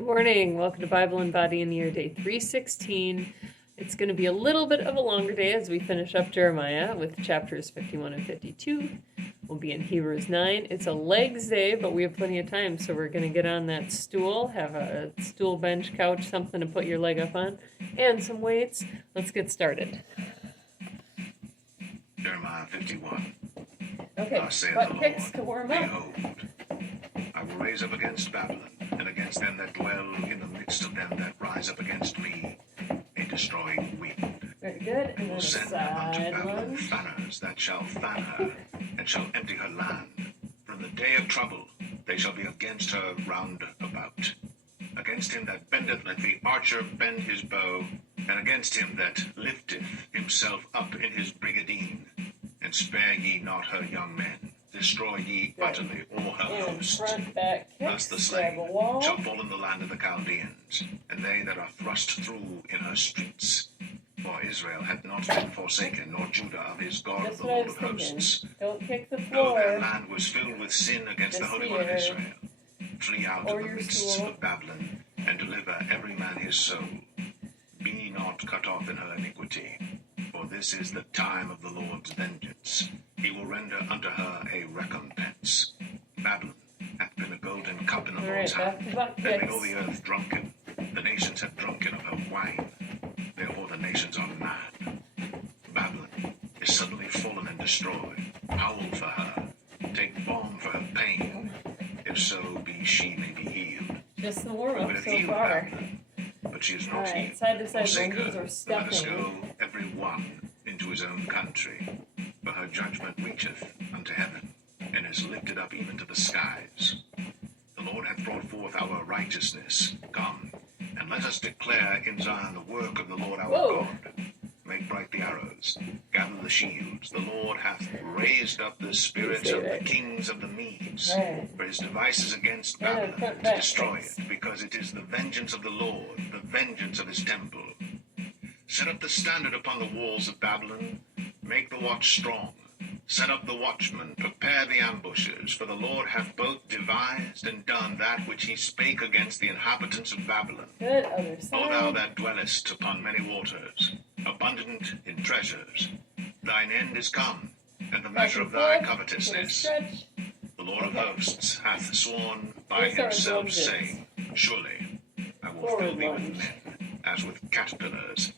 Good morning. Welcome to Bible and Body in Year Day 316. It's going to be a little bit of a longer day as we finish up Jeremiah with chapters 51 and 52. We'll be in Hebrews 9. It's a legs day, but we have plenty of time, so we're going to get on that stool, have a stool, bench, couch, something to put your leg up on, and some weights. Let's get started. Jeremiah 51. Okay, butt kicks to warm up. Behold, I will raise up against Babylon, and against them that dwell in the midst of them that rise up against me, a destroying wind. Very good. And I will send unto Babylon fanners that shall fan her, and shall empty her land. From the day of trouble they shall be against her round about. Against him that bendeth let the archer bend his bow, and against him that lifteth himself up in his brigandine. And spare ye not her young men. Destroy ye utterly all her hosts. Front, back, Thus the slain shall fall in the land of the Chaldeans, and they that are thrust through in her streets. For Israel hath not been forsaken, nor Judah of his God of the Lord of hosts. Don't kick the floor. Though their land was filled with sin against the Holy One of Israel. Flee out of the midst of Babylon, and deliver every man his soul. Be not cut off in her iniquity. For this is the time of the Lord's vengeance. He will render unto her a recompense. Babylon hath been a golden cup in the Lord's hand, and made all the earth drunken. The nations have drunken of her wine. Therefore the nations are mad. Babylon is suddenly fallen and destroyed. Howl for her. Take balm for her pain. If so be she may be healed. Just the warm-up so far. But she is not healed. Side to side Forsake lunges her, or let stepping. us go every one into his own country. For her judgment reacheth unto heaven, and is lifted up even to the skies. The Lord hath brought forth our righteousness. Come, and let us declare in Zion the work of the Lord our God. Make bright the arrows, gather the shields. The Lord hath raised up the spirits of the kings of the Medes. For his devices against Babylon to destroy it, because it is the vengeance of the Lord, the vengeance of his temple. Set up the standard upon the walls of Babylon. Make the watch strong. Set up the watchmen. Prepare the ambushes. For the Lord hath both devised and done that which he spake against the inhabitants of Babylon. Good, other side. O thou that dwellest upon many waters, abundant in treasures, thine end is come, and the measure of thy covetousness. The Lord of hosts hath sworn by himself, saying, Surely I will fill thee with men, as with caterpillars,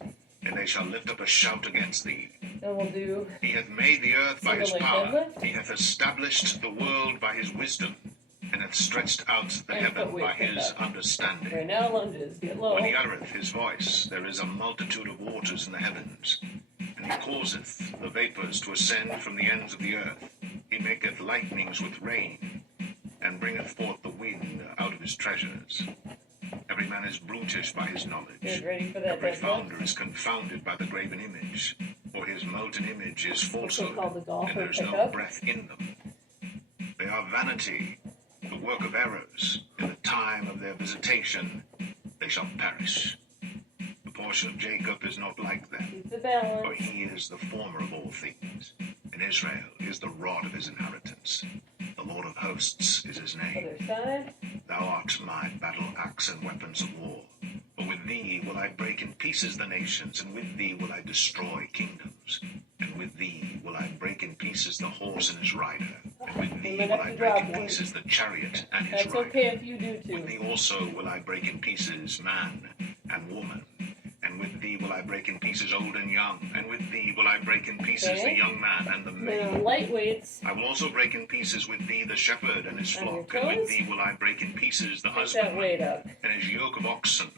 and they shall lift up a shout against thee. Then we'll do. He hath made the earth by his power. He hath established the world by his wisdom, and hath stretched out the heaven by his understanding. Right now, lunges. Get low. When he uttereth his voice, there is a multitude of waters in the heavens. And he causeth the vapors to ascend from the ends of the earth. He maketh lightnings with rain, and bringeth forth the wind out of his treasures. Every man is brutish by his knowledge. Every founder is confounded by the graven image. For his molten image is falsehood, and there is no breath in them. They are vanity, the work of errors. In the time of their visitation they shall perish. The portion of Jacob is not like them, for he is the former of all things, and Israel is the rod of his inheritance. The Lord of hosts is his name. Thou art my battle axe and weapons of war. For with thee will I break in pieces the nations, and with thee will I destroy kingdoms. And with thee will I break in pieces the horse and his rider. And with thee will I break in pieces the chariot and his rider. Okay if you do too. With thee also will I break in pieces man and woman. And with thee will I break in pieces old and young. And with thee will I break in pieces the young man and the maid. Lightweights. I will also break in pieces with thee the shepherd and his flock. And with thee will I break in pieces the husbandman and his yoke of oxen.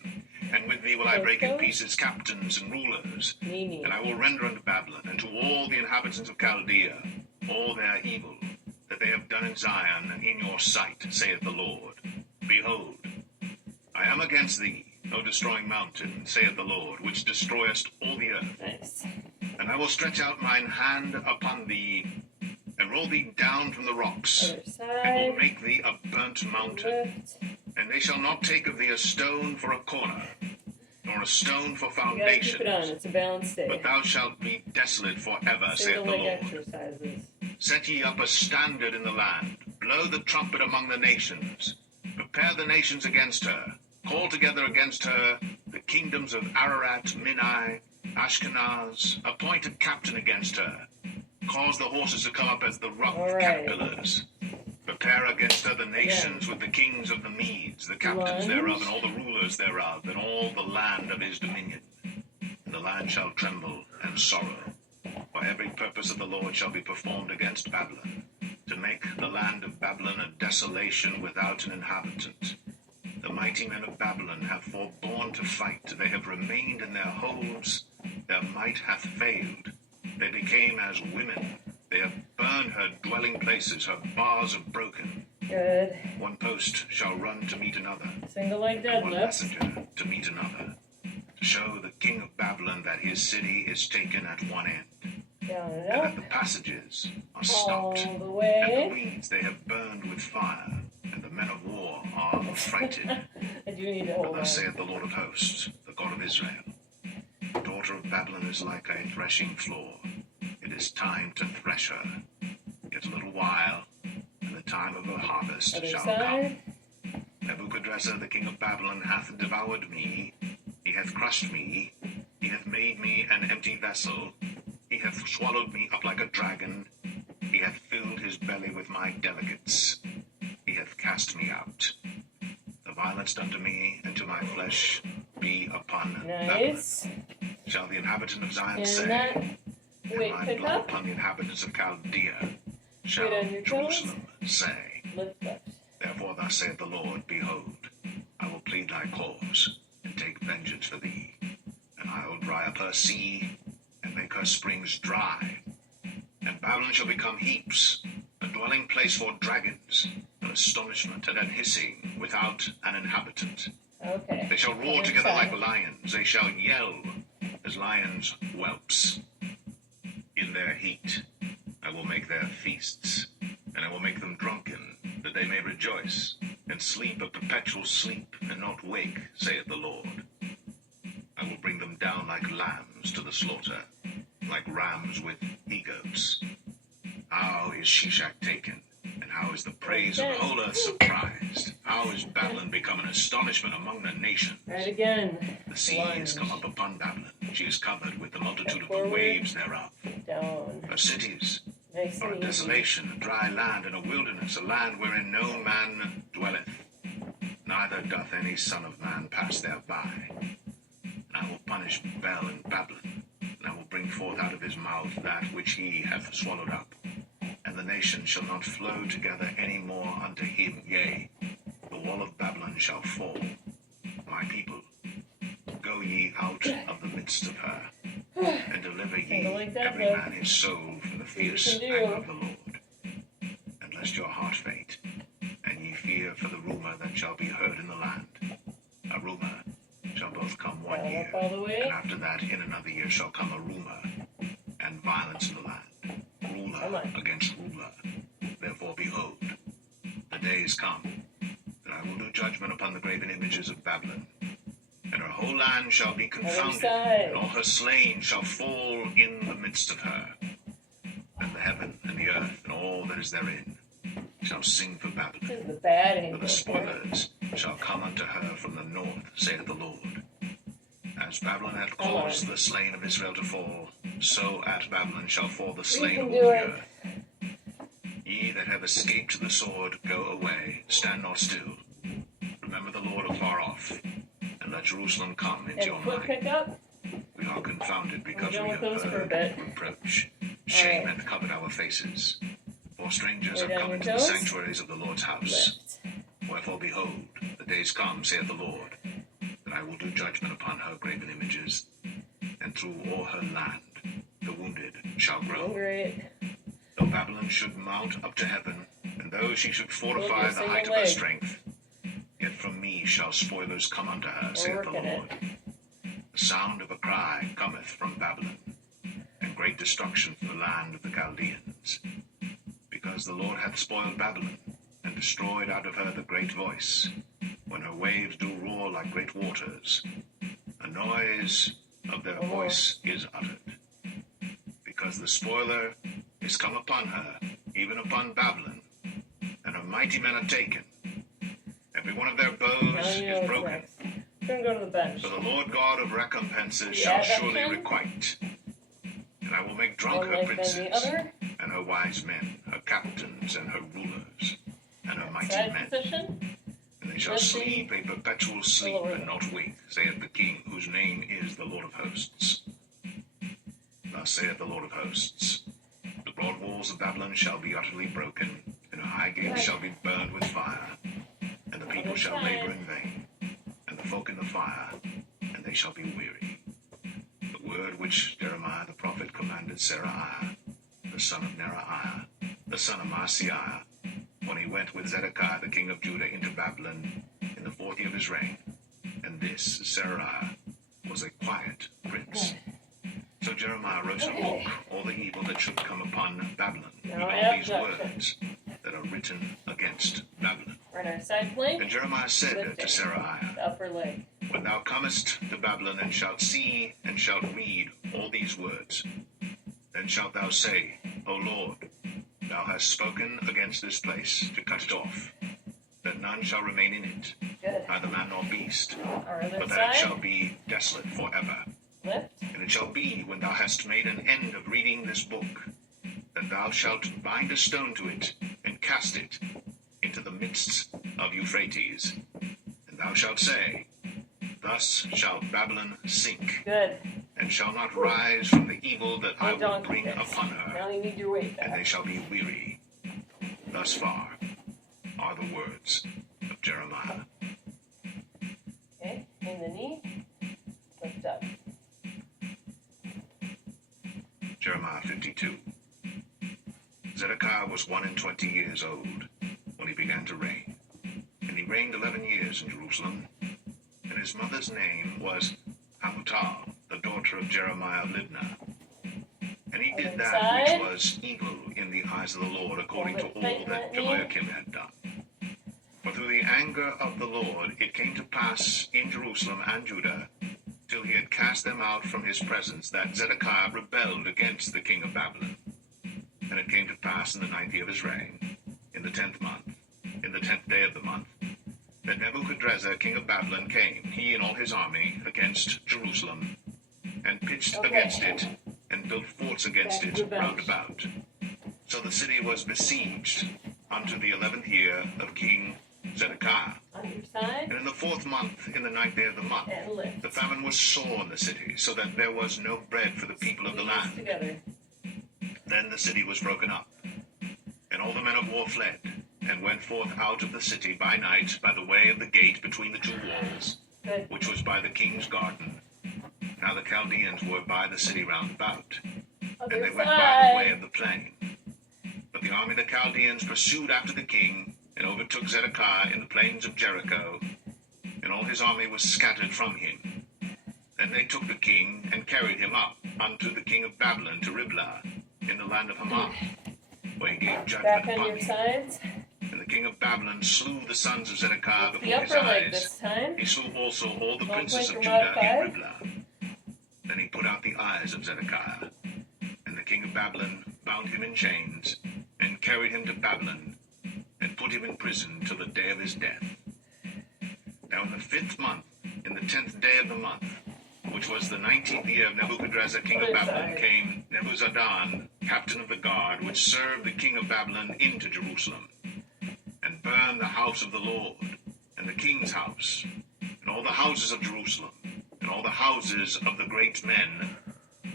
And with thee will I break in pieces captains and rulers. And I will render unto Babylon and to all the inhabitants of Chaldea all their evil that they have done in Zion and in your sight, saith the Lord. Behold, I am against thee, O destroying mountain, saith the Lord, which destroyest all the earth. Nice. And I will stretch out mine hand upon thee, and roll thee down from the rocks, and will make thee a burnt mountain. And they shall not take of thee a stone for a corner, nor a stone for foundations. Keep it on. It's a balanced day. But thou shalt be desolate forever, saith the Lord. Set ye up a standard in the land. Blow the trumpet among the nations. Prepare the nations against her. Call together against her the kingdoms of Ararat, Minai, Ashkenaz. Appoint a captain against her. Cause the horses to come up as the rough All right. caterpillars. Prepare against her the nations with the kings of the Medes, the captains thereof, and all the rulers thereof, and all the land of his dominion. And the land shall tremble and sorrow, for every purpose of the Lord shall be performed against Babylon, to make the land of Babylon a desolation without an inhabitant. The mighty men of Babylon have forborne to fight. They have remained in their holes. Their might hath failed. They became as women. They have burned her dwelling places. Her bars are broken. Good. One post shall run to meet another, Single leg and one deadlift. messenger to meet another, to show the king of Babylon that his city is taken at one end, Down and and that up. the passages are All stopped, the and the way. weeds they have burned with fire, and the men of war are affrighted. I do need to For hold on. thus saith the Lord of hosts, the God of Israel, the daughter of Babylon is like a threshing floor. It is time to thresh her. Yet a little while, and the time of her harvest Other shall side. come. Nebuchadrezzar the king of Babylon hath devoured me. He hath crushed me. He hath made me an empty vessel. He hath swallowed me up like a dragon. He hath filled his belly with my delicates. He hath cast me out. The violence done to me and to my flesh be upon Babylon. Nice. Shall the inhabitant of Zion And say, that and weight my pick blood up. upon the inhabitants of Chaldea? Shall Get on your toes. Jerusalem say, Lift up. therefore thus saith the Lord, behold, I will plead thy cause, and take vengeance for thee, and I will dry up her sea, and make her springs dry. And Babylon shall become heaps, a dwelling place for dragons, an astonishment and an hissing without an inhabitant. Okay. They shall roar Other together side. like lions, they shall yell as lions' whelps. In their heat I will make their feasts, and I will make them drunken, that they may rejoice, and sleep a perpetual sleep, and not wake, saith the Lord. I will bring them down like lambs to the slaughter, like rams with he-goats. How is Shishak taken, and how is the praise of the whole earth surprised? How is Babylon become an astonishment among the nations? Right again. The sea is come up upon Babylon. She is covered with the multitude of the Forward. waves thereof. Down. Her cities Nice are a and easy. desolation, a dry land, and a wilderness, a land wherein no man dwelleth, neither doth any son of man pass thereby. And I will punish Bel and Babylon, and I will bring forth out of his mouth that which he hath swallowed up. And the nations shall not flow together any more unto him, yea, the wall of Babylon shall fall. My people, go ye out of the midst of her, and deliver ye Kinda like that, every though. man his soul from the See what you fierce can do. anger of the Lord. And lest your heart faint, and ye fear for the rumour that shall be heard in the land. A rumour shall both come 1 Down year, up all the way. and after that in another year shall come a rumour, and violence in the land, Come ruler on. against ruler. Therefore behold, the days come, that I will do judgment upon the graven images of Babylon, and her whole land shall be confounded, side. and all her slain shall fall in the midst of her. And the heaven and the earth and all that is therein shall sing for Babylon. This is the bad For angle. the spoilers shall come unto her from the north, saith the Lord. As Babylon hath Come on. caused the slain of Israel to fall, so at Babylon shall fall the We slain can of do all the it. earth. Ye that have escaped the sword, go away, stand not still. Remember the Lord afar off, and let Jerusalem come into And your foot mind. pick up. We are confounded because done we with have those for a heard bit. reproach. Shame Alright. hath covered our faces. For strangers Lay have down come your into the toes. sanctuaries of the Lord's house. Lift. Wherefore, behold, the days come, saith the Lord, that I will do judgment upon her graven images, and through all her land the wounded shall grow. Great. Though Babylon should mount up to heaven, and though she should fortify your the single height of her leg. strength, yet from me shall spoilers come unto her, We're saith the working it. Lord. The sound of a cry cometh from Babylon, and great destruction from the land of the Chaldeans. Because the Lord hath spoiled Babylon, and destroyed out of her the great voice, when her waves do roar like great waters. A noise of their voice is uttered. Because the spoiler is come upon her, even upon Babylon, and her mighty men are taken. Every one of their bows Now you know is what's broken, next. Gonna go to the bench. For the Lord God of recompenses The shall surely advent. requite. And I will make drunk One her leg, then princes, the other. and her wise men, her captains, and her rulers, and her mighty Side men. position. And they shall Lifting. sleep a perpetual sleep, Lower. and not wake, saith the King, whose name is the Lord of hosts. Thus saith the Lord of hosts, the broad walls of Babylon shall be utterly broken, and her high gates shall be burned with fire, and the people shall labor in vain, and the folk in the fire, and they shall be weary. The word which Jeremiah the prophet commanded Seraiah, the son of Neraiah, the son of Maaseiah, when he went with Zedekiah the king of Judah into Babylon in the 4th year of his reign. And this Seraiah was a quiet prince. So Jeremiah wrote in a book all the evil that should come upon Babylon, even Now all these abduction. words that are written against Babylon. Right our side plank. And Jeremiah said to Lifting. Seraiah, The upper leg. when thou comest to Babylon and shalt see and shalt read all these words, then shalt thou say, O Lord, thou hast spoken against this place to cut it off, that none shall remain in it, Good. neither man nor beast, Our other but that it side. shall be desolate forever. Lift. And it shall be, when thou hast made an end of reading this book, that thou shalt bind a stone to it, and cast it into the midst of Euphrates. And thou shalt say, Thus shall Babylon sink, Good. and shall not rise from the evil that I Good will donkey bring kicks. upon her, Now you need your weight and back. they shall be weary. Thus far are the words of Jeremiah. Okay. In the knee. Lift up. Jeremiah 52. Zedekiah was 21 years old when he began to reign, and he reigned 11 years in Jerusalem. And his mother's name was Hamutal, the daughter of Jeremiah of Libnah. And he did Other that side. which was evil in the eyes of the Lord, according to Hold it all tight, that Whitney. Jehoiakim had done. For through the anger of the Lord it came to pass in Jerusalem and Judah, till he had cast them out from his presence, that Zedekiah rebelled against the king of Babylon. And it came to pass in the 9th year of his reign, in the 10th month, in the 10th day of the month, that Nebuchadrezzar king of Babylon came, he and all his army, against Jerusalem, and pitched against it, and built forts against Back to it the round bench. about. So the city was besieged unto the 11th year of King Zedekiah. On your side. And in the 4th month, in the 9th day of the month, And lift. the famine was sore in the city, so that there was no bread for the people of the Squeeze land. together. Then the city was broken up, and all the men of war fled, and went forth out of the city by night by the way of the gate between the 2 walls, Good. which was by the king's garden. Now the Chaldeans were by the city round about, and Other they went by the way side. of the plain. But the army of the Chaldeans pursued after the king, and overtook Zedekiah in the plains of Jericho, and all his army was scattered from him. Then they took the king, and carried him up unto the king of Babylon to Riblah, in the land of Hamath, where he gave Back judgment on upon your him. sides. And the king of Babylon slew the sons of Zedekiah Lift the before his upper leg eyes. this time. He slew also all the Don't princes blink of or Judah modify. in Riblah. Then he put out the eyes of Zedekiah. And the king of Babylon bound him in chains, and carried him to Babylon, and put him in prison till the day of his death. Now in the 5th month, in the 10th day of the month, which was the 19th year of Nebuchadrezzar king of Other Babylon, side. came Nebuzaradan, captain of the guard, which served the king of Babylon, into Jerusalem, and burned the house of the Lord, and the king's house, and all the houses of Jerusalem, and all the houses of the great men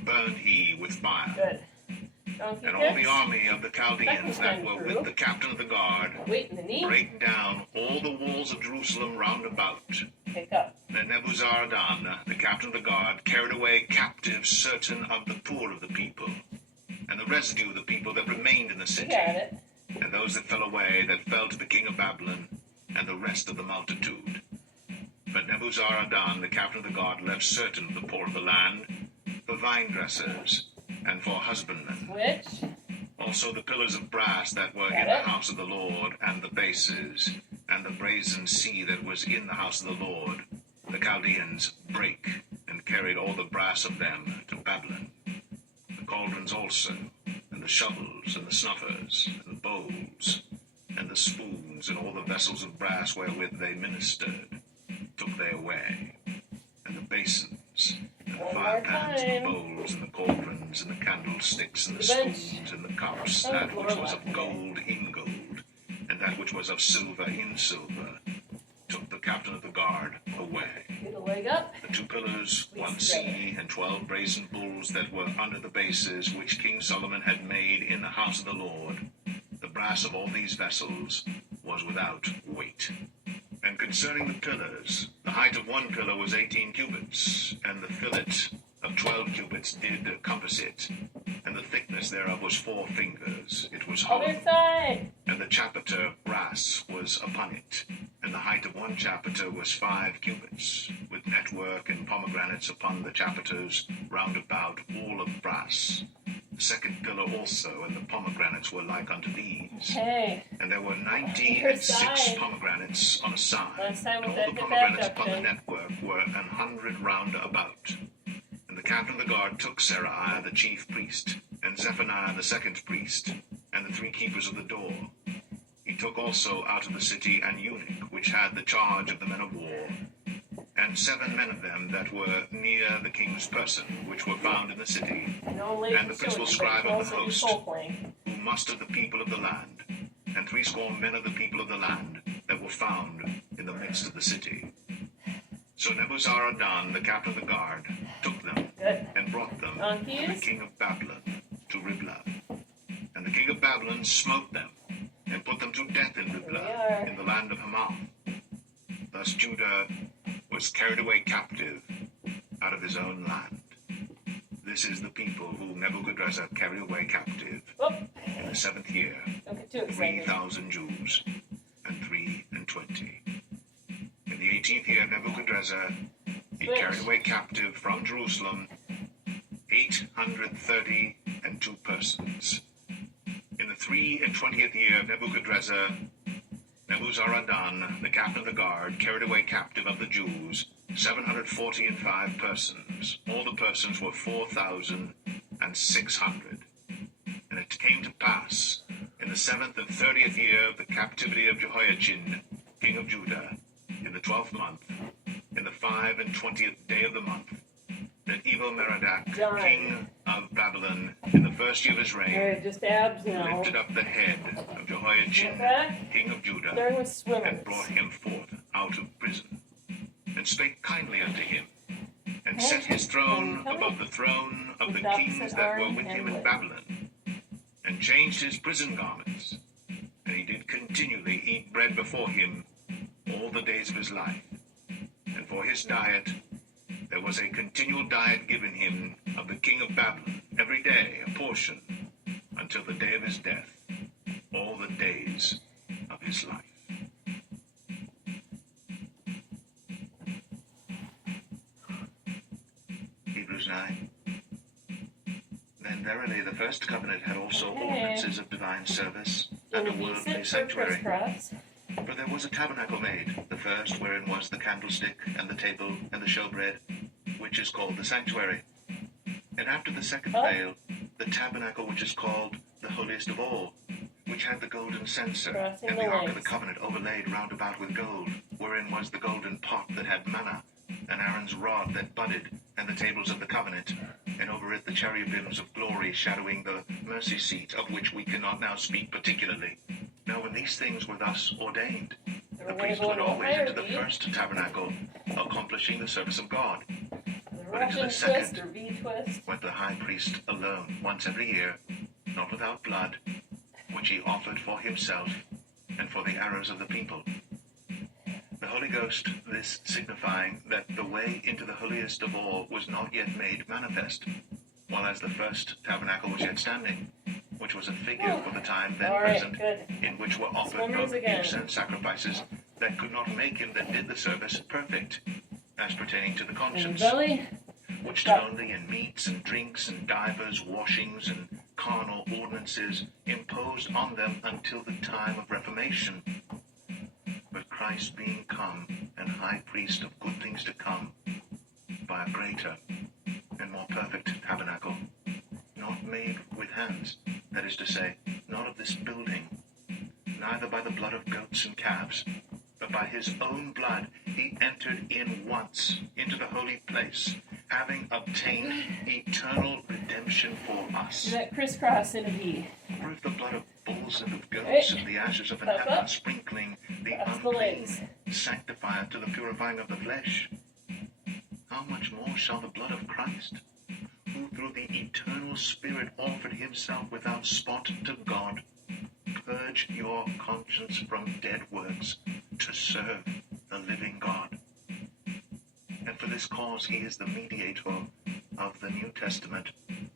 burned he with fire. Good. Donkey And all the kicks. army of the Chaldeans that Second were time with through. the captain of the guard Weight in the knee. brake down all the walls of Jerusalem round about. Pick up. Then Nebuzaradan, the captain of the guard, carried away captive certain of the poor of the people, and the residue of the people that remained in the You city, got it. and those that fell away, that fell to the king of Babylon, and the rest of the multitude. But Nebuzaradan, the captain of the guard, left certain of the poor of the land for vine dressers and for husbandmen. Switch. Also the pillars of brass that were Got in the it. house of the Lord, and the bases, and the brazen sea that was in the house of the Lord, the Chaldeans brake, and carried all the brass of them to Babylon. The cauldrons also, and the shovels, and the snuffers, and the bowls, and the spoons, and all the vessels of brass wherewith they ministered, took they away. time. bowls and the cauldrons and the candlesticks and the The bench. spoons and the cups, Oh, that which was Lord. of gold in gold, and that which was of silver in silver, took the captain of the guard away. Get a leg up. The 2 pillars, We 1 spread sea, and 12 brazen bulls that were under the bases, which King Solomon had made in the house of the Lord, the brass of all these vessels was without weight. And concerning the pillars, the height of 1 pillar was 18 cubits, and the fillet of 12 cubits did compass it, and the thickness thereof was 4 fingers. It was hollow, Other side. and the chapiter brass was upon it, and the height of 1 chapiter was 5 cubits, with network and pomegranates upon the chapiters round about, all of brass. The 2nd pillar also, and the pomegranates were like unto these. Okay. And there were 96 Your side. pomegranates on a side, Last time and with all that the pomegranates abduction. upon the network were 100 round about. And the captain of the guard took Seraiah the chief priest, and Zephaniah the 2nd priest, and the 3 keepers of the door. He took also out of the city an eunuch, which had the charge of the men of war, and 7 men of them that were near the king's person, which were found in the city, No, and the principal scribe of the host, playing. who mustered the people of the land, and 60 men of the people of the land that were found in the midst of the city. So Nebuzaradan, the captain of the guard, took them Good. and brought them to the Donkeys. king of Babylon, to Riblah. And the king of Babylon smote them, and put them to death in Here we Riblah, are. in the land of Hamath. Thus Judah was carried away captive out of his own land. This is the people who Nebuchadrezzar carried away captive Whoop. in the 7th year, Don't get too excited. 3,000 Jews, and 23. In the 18th year of Nebuchadrezzar, he Switch. carried away captive from Jerusalem 832 persons. In the 23rd year of Nebuchadrezzar, Nebuzaradan, the captain of the guard, carried away captive of the Jews 745 persons. All the persons were 4,600. And it came to pass, in the 7th and 30th year of the captivity of Jehoiachin, king of Judah, in the 12th month, in the 25th day of the month, that Evil-Merodach, Done. king of Babylon, in the 1st year of his reign, Alright, just abs now. lifted up the head of Jehoiachin, Back. king of Judah, Starting with and swimmers. brought him forth out of prison, and spake kindly unto him, and set his throne above the throne of the kings that were with him in Babylon, and changed his prison garments, and he did continually eat bread before him all the days of his life. And for his diet there was a continual diet given him of the king of Babylon, every day a portion, until the day of his death, all the days of his life. Hebrews 9. Then verily the first covenant had also Okay. ordinances of divine service, and a Gonna be worldly sit for sanctuary. crisscross. For there was a tabernacle made, the first wherein was the candlestick, and the table, and the showbread, which is called the sanctuary. And after the second Oh. veil, the tabernacle which is called the holiest of all, which had the golden censer, Crossing and the the ark of the legs. covenant overlaid round about with gold, wherein was the golden pot that had manna, and Aaron's rod that budded, and the tables of the covenant, and over it the cherubims of glory shadowing the mercy seat, of which we cannot now speak particularly. Now when these things were thus ordained, We're the gonna priest go went into a always into the hierarchy. first tabernacle, accomplishing the service of God. The But into the Russian second twist or V-twist. went the high priest alone, once every year, not without blood, which he offered for himself and for the errors of the people. The Holy Ghost, this signifying that the way into the holiest of all was not yet made manifest, while as the first tabernacle was yet standing, which was a figure for the time then All right, present, good. in which were offered Swimmers both again. gifts and sacrifices that could not make him that did the service perfect, as pertaining to the And your conscience, belly. which stood only in meats and drinks and divers washings and carnal ordinances imposed on them until the time of Reformation. But Christ being come, and high priest of good things to come, by a greater and more perfect tabernacle, not made with hands, that is to say, not of this building, neither by the blood of goats and calves, but by his own blood he entered in once into the holy place, having having obtained eternal redemption for Do us. that crisscross in a V. For if the blood of bulls and of goats Right. and the ashes of an Up, heifer up. sprinkling the Cross the legs. unclean sanctifieth to the purifying of the flesh, how much more shall the blood of Christ, who through the eternal Spirit offered himself without spot to God, purge your conscience from dead works to serve the living God? And for this cause he is the mediator of the New Testament,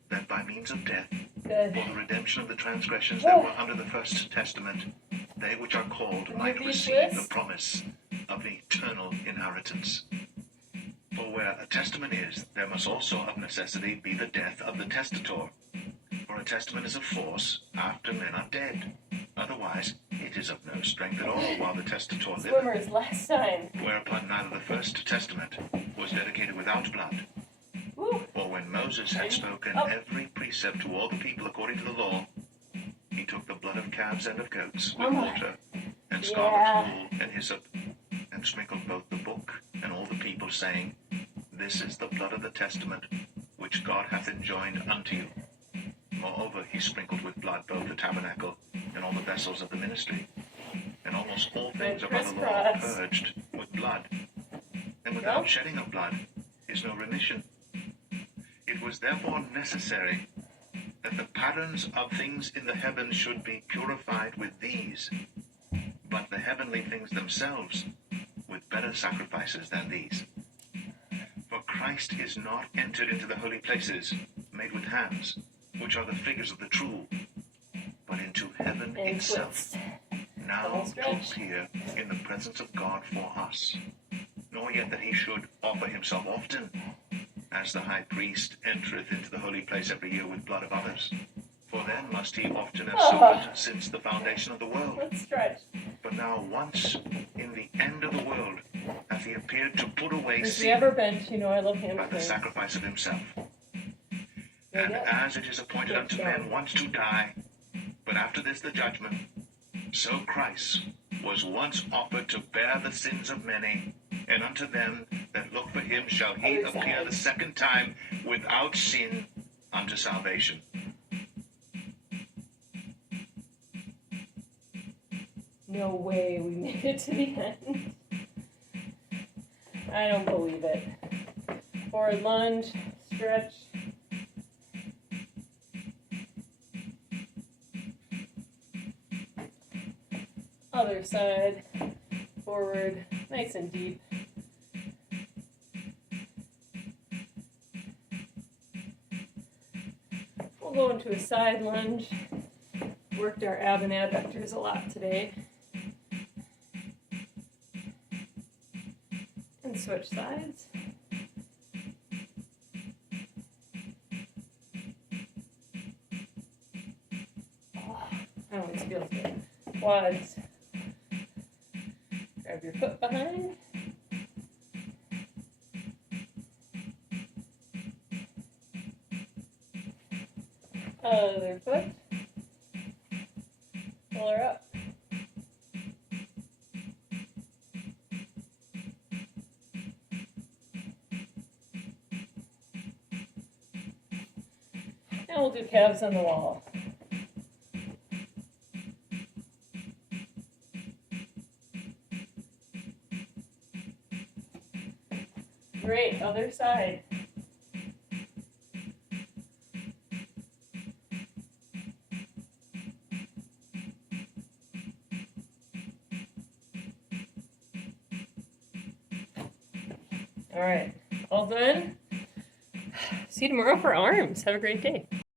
that by means of death, Good. for the redemption of the transgressions that were under the first testament, they which are called might receive the promise of eternal inheritance. For where a testament is, there must also of necessity be the death of the testator. For a testament is of force after men are dead. Otherwise, it is of no strength at all while the testator liveth. Swimmers, last time. Whereupon neither the first testament was dedicated without blood. Woo. For when Moses had spoken every precept to all the people according to the law, he took the blood of calves and of goats with water, and scarlet wool and hyssop, and sprinkled both the book and all the people, saying, This is the blood of the testament, which God hath enjoined unto you. Moreover, he sprinkled with blood both the tabernacle and all the vessels of the ministry, and almost all things are by the law purged with blood. And without shedding of blood is no remission. It was therefore necessary that the patterns of things in the heavens should be purified with these, but the heavenly things themselves with better sacrifices than these. For Christ is not entered into the holy places made with hands, which are the figures of the true, but into heaven And itself, twist. now to appear in the presence of God for us. Nor yet that he should offer himself often, as the high priest entereth into the holy place every year with blood of others. For then must he often have suffered since the foundation of the world. Let's stretch. But now once in the end of the world hath he appeared to put away If we sin ever bench, you know I love by the hamstrings. sacrifice of himself. There And you go. as it is appointed unto men once to die, but after this the judgment, so Christ was once offered to bear the sins of many, and unto them that look for him shall he appear the second time without sin unto salvation. No way we made it to the end. I don't believe it. Forward lunge, stretch. Other side, forward, nice and deep. We'll go into a side lunge. Worked our ab and adductors a lot today. And switch sides. Oh, that always feels good. Quads. Grab your foot behind. Other foot. Pull her up. Now we'll do calves on the wall. Great, other side. All right, all done. See you tomorrow for arms. Have a great day.